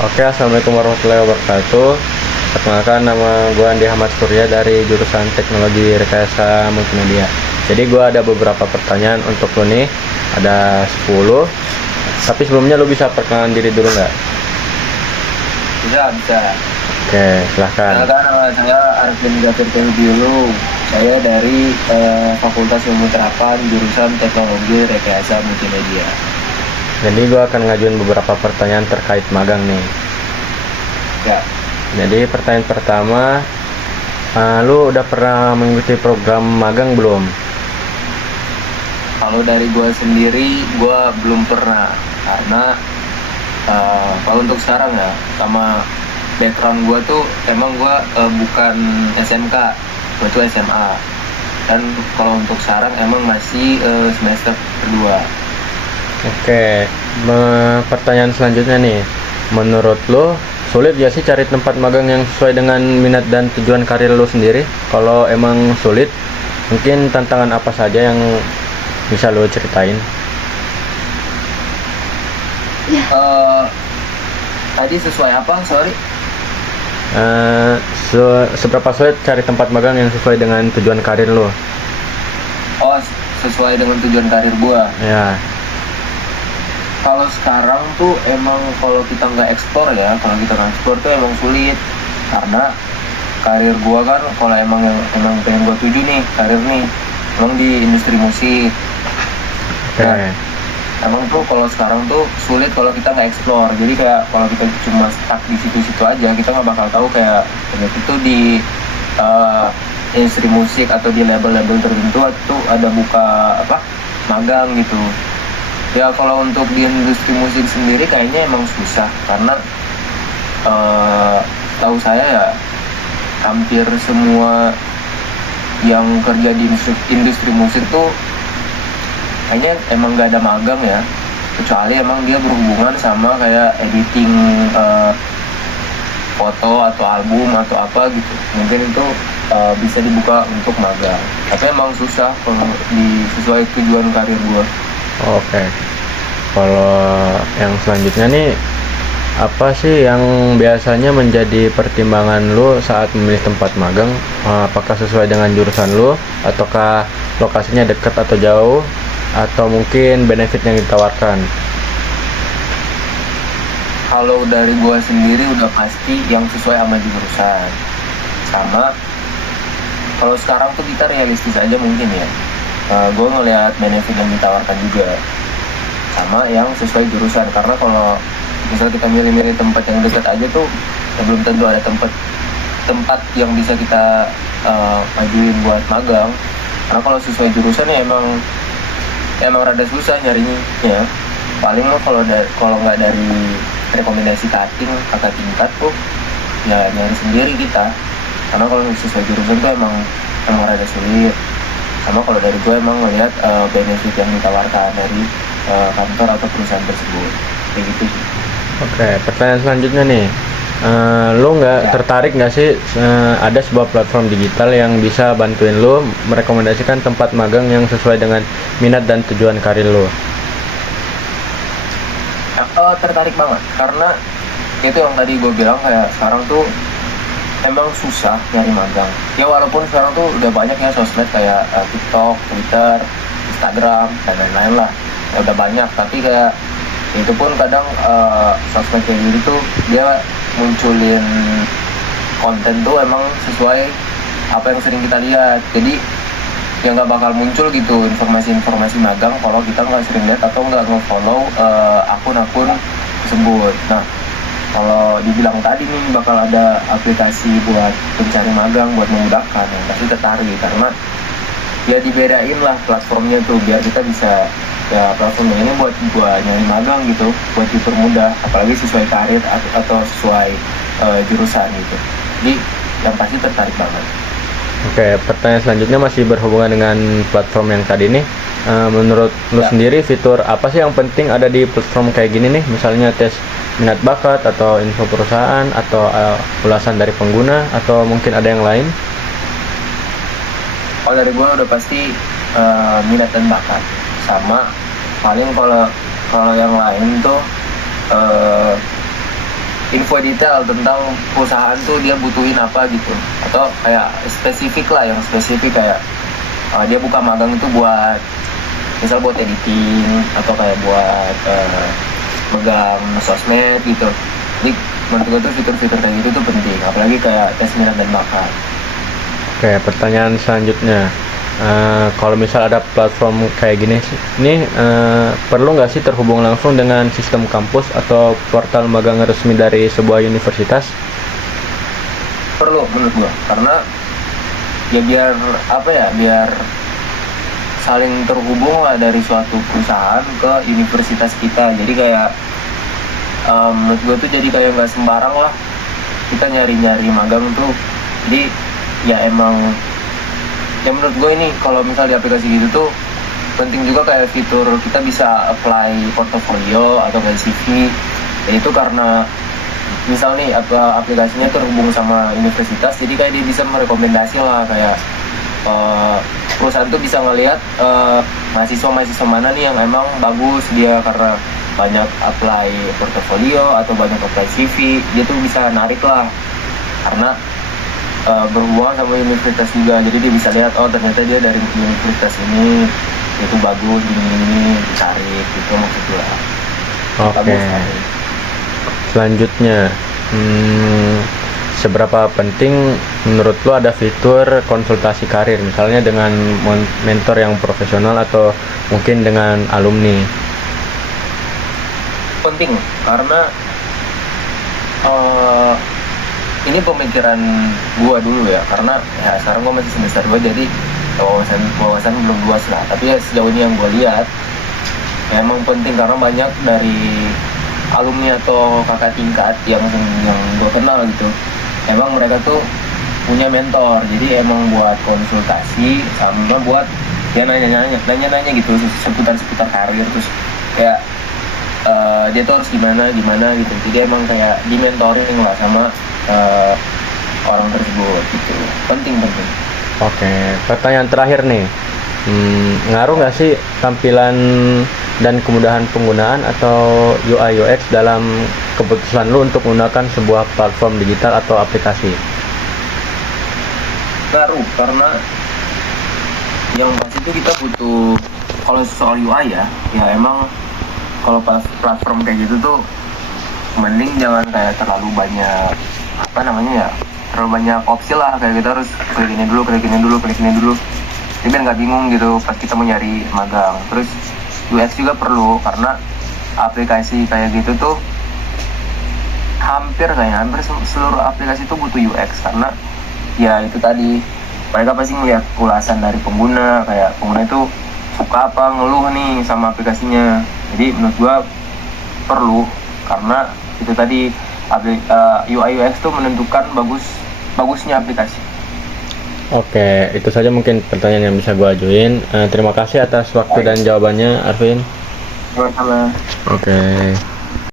Oke, assalamualaikum warahmatullahi wabarakatuh. Perkenalkan, nama gue Andi Ahmad Surya dari jurusan Teknologi Rekayasa Multimedia. Jadi gue ada beberapa pertanyaan untuk lo nih, ada 10. Tapi sebelumnya lo bisa perkenalan diri dulu nggak? Bisa. Oke, silahkan. Kenalkan, nama saya Arvin Gafir Biolu. Saya dari Fakultas Ilmu Terapan, jurusan Teknologi Rekayasa Multimedia. Jadi gue akan ngajuin beberapa pertanyaan terkait magang nih. Ya, Jadi pertanyaan pertama, lo udah pernah mengikuti program magang belum? kalau dari gue sendiri, gue belum pernah. Karena kalau untuk sekarang ya, sama background gue tuh, emang gue bukan SMK, gue tuh SMA. Dan kalau untuk sekarang emang masih semester kedua. Oke, pertanyaan selanjutnya nih. Menurut lo, sulit gak sih cari tempat magang yang sesuai dengan minat dan tujuan karir lo sendiri? Kalau emang sulit, mungkin tantangan apa saja yang bisa lo ceritain? Eh, Tadi sesuai apa? Sorry. Eh, seberapa sulit cari tempat magang yang sesuai dengan tujuan karir lo? Oh, sesuai dengan tujuan karir gua. Ya, Kalau sekarang tuh emang kalau kita nggak ekspor ya, kalau kita nggak ekspor tuh emang sulit. Karena karir gua kan kalau emang pengen gua tuju nih, karir nih, emang di industri musik. oke. Nah, emang tuh kalau sekarang tuh sulit kalau kita nggak eksplor. Jadi kayak kalau kita cuma stuck di situ-situ aja, kita nggak bakal tahu kayak itu di eh, industri musik atau di label-label tertentu itu ada buka apa magang gitu. Ya kalau untuk di industri musik sendiri kayaknya emang susah karena eh, tahu saya ya hampir semua yang kerja di industri musik tuh kayaknya emang gak ada magang ya, kecuali emang dia berhubungan sama kayak editing foto atau album atau apa gitu, mungkin itu bisa dibuka untuk magang, tapi emang susah kalau sesuai tujuan karir gua. Oke. Kalau yang selanjutnya nih, apa sih yang biasanya menjadi pertimbangan lo saat memilih tempat magang? Apakah sesuai dengan jurusan lo, ataukah lokasinya dekat atau jauh, atau mungkin benefit yang ditawarkan? Kalau dari gua sendiri udah pasti yang sesuai sama jurusan. Sama kalau sekarang tuh kita realistis aja mungkin ya. Gue ngelihat benefit yang ditawarkan juga sama yang sesuai jurusan. Karena kalau misal kita milih-milih tempat yang dekat aja tuh ya belum tentu ada tempat yang bisa kita majuin buat magang. Karena kalau sesuai jurusan ya emang rada susah nyarinya ya. Paling lo kalau nggak dari rekomendasi cutting kakak tingkat tuh ya nyari sendiri kita, karena kalau sesuai jurusan tuh emang rada sulit. Sama kalau dari gue emang ngeliat benefit yang ditawarkan dari kantor atau perusahaan tersebut kayak gitu sih. Oke, pertanyaan selanjutnya nih. Lo nggak Ya, tertarik nggak sih ada sebuah platform digital yang bisa bantuin lo merekomendasikan tempat magang yang sesuai dengan minat dan tujuan karir lo? tertarik banget karena itu yang tadi gue bilang kayak sekarang tuh emang susah nyari magang ya, walaupun sekarang tuh udah banyak ya sosmed kayak TikTok, Twitter, Instagram dan lain-lain lah ya, udah banyak, tapi kayak itu pun kadang sosmed kayak gitu tuh dia munculin konten tuh emang sesuai apa yang sering kita lihat, jadi ya nggak bakal muncul gitu informasi-informasi magang kalau kita nggak sering lihat atau nggak nge-follow akun-akun tersebut. Nah, kalau dibilang tadi nih bakal ada aplikasi buat pencari magang buat memudahkan, ya pasti tertarik karena ya dibedain lah platformnya tuh biar kita bisa ya platformnya ini buat nyari magang gitu, buat dipermudah apalagi sesuai karir atau sesuai jurusan gitu. Jadi yang pasti tertarik banget. Oke, pertanyaan selanjutnya masih berhubungan dengan platform yang tadi nih. Menurut lu Ya, sendiri, fitur apa sih yang penting ada di platform kayak gini nih? Misalnya tes minat bakat, atau info perusahaan, atau ulasan dari pengguna, atau mungkin ada yang lain? kalau dari gue udah pasti minat dan bakat, sama paling kalau kalau yang lain tuh eh, info detail tentang perusahaan tuh dia butuhin apa gitu, atau kayak spesifik lah, yang spesifik kayak dia buka magang itu buat misal buat editing atau kayak buat megang sosmed gitu. Jadi menurut gue tuh fitur-fitur kayak gitu tuh penting, apalagi kayak tes minat dan bakat. Oke, pertanyaan selanjutnya. Kalau misal ada platform kayak gini, ini perlu nggak sih terhubung langsung dengan sistem kampus atau portal magang resmi dari sebuah universitas? Perlu menurut gua, karena ya biar apa ya, biar saling terhubung lah dari suatu perusahaan ke universitas kita. Jadi kayak menurut gua tuh jadi kayak nggak sembarang lah kita nyari-nyari magang tuh. Jadi ya emang, ya menurut gue ini kalau misal di aplikasi gitu tuh penting juga kayak fitur kita bisa apply portofolio atau kayak CV. Ya itu karena misal nih aplikasinya terhubung sama universitas, jadi kayak dia bisa merekomendasi lah kayak perusahaan tuh bisa ngelihat mahasiswa-mahasiswa mana nih yang emang bagus dia karena banyak apply portofolio atau banyak apply CV. Dia tuh bisa narik lah karena berhubungan sama universitas juga, jadi dia bisa lihat oh ternyata dia dari universitas ini itu bagus gini ditarik gitu maksud gue. Oke. Selanjutnya, seberapa penting menurut lo ada fitur konsultasi karir, misalnya dengan mentor yang profesional atau mungkin dengan alumni? Penting karena ini pemikiran gua dulu ya, karena ya sekarang gua masih semester 2 jadi wawasan belum luas lah, tapi ya sejauh ini yang gua lihat memang penting karena banyak dari alumni atau kakak tingkat yang gua kenal gitu, emang mereka tuh punya mentor, jadi emang buat konsultasi sama buat ya nanya gitu seputar karir, terus kayak dia tuh harus gimana gitu, jadi emang kayak di mentoring lah sama orang tersebut gitu. Penting. Oke, pertanyaan terakhir nih, ngaruh nggak sih tampilan dan kemudahan penggunaan atau UI UX dalam keputusan lu untuk menggunakan sebuah platform digital atau aplikasi? Ngaruh karena yang pasti itu kita butuh, kalau soal UI ya emang kalau platform kayak gitu tuh mending jangan kayak terlalu banyak terlalu banyak opsi lah, kayak kita harus klik ini dulu jadi biar nggak bingung gitu pas kita mau nyari magang. Terus UX juga perlu karena aplikasi kayak gitu tuh hampir seluruh aplikasi tuh butuh UX, karena ya itu tadi mereka pasti ngeliat ulasan dari pengguna, kayak pengguna itu suka apa, ngeluh nih sama aplikasinya. Jadi menurut gua perlu karena itu tadi UI UX tuh menentukan bagusnya aplikasi. Oke, itu saja mungkin pertanyaan yang bisa gue ajuin. Terima kasih atas waktu dan jawabannya, Arvin. Sama-sama. Oke.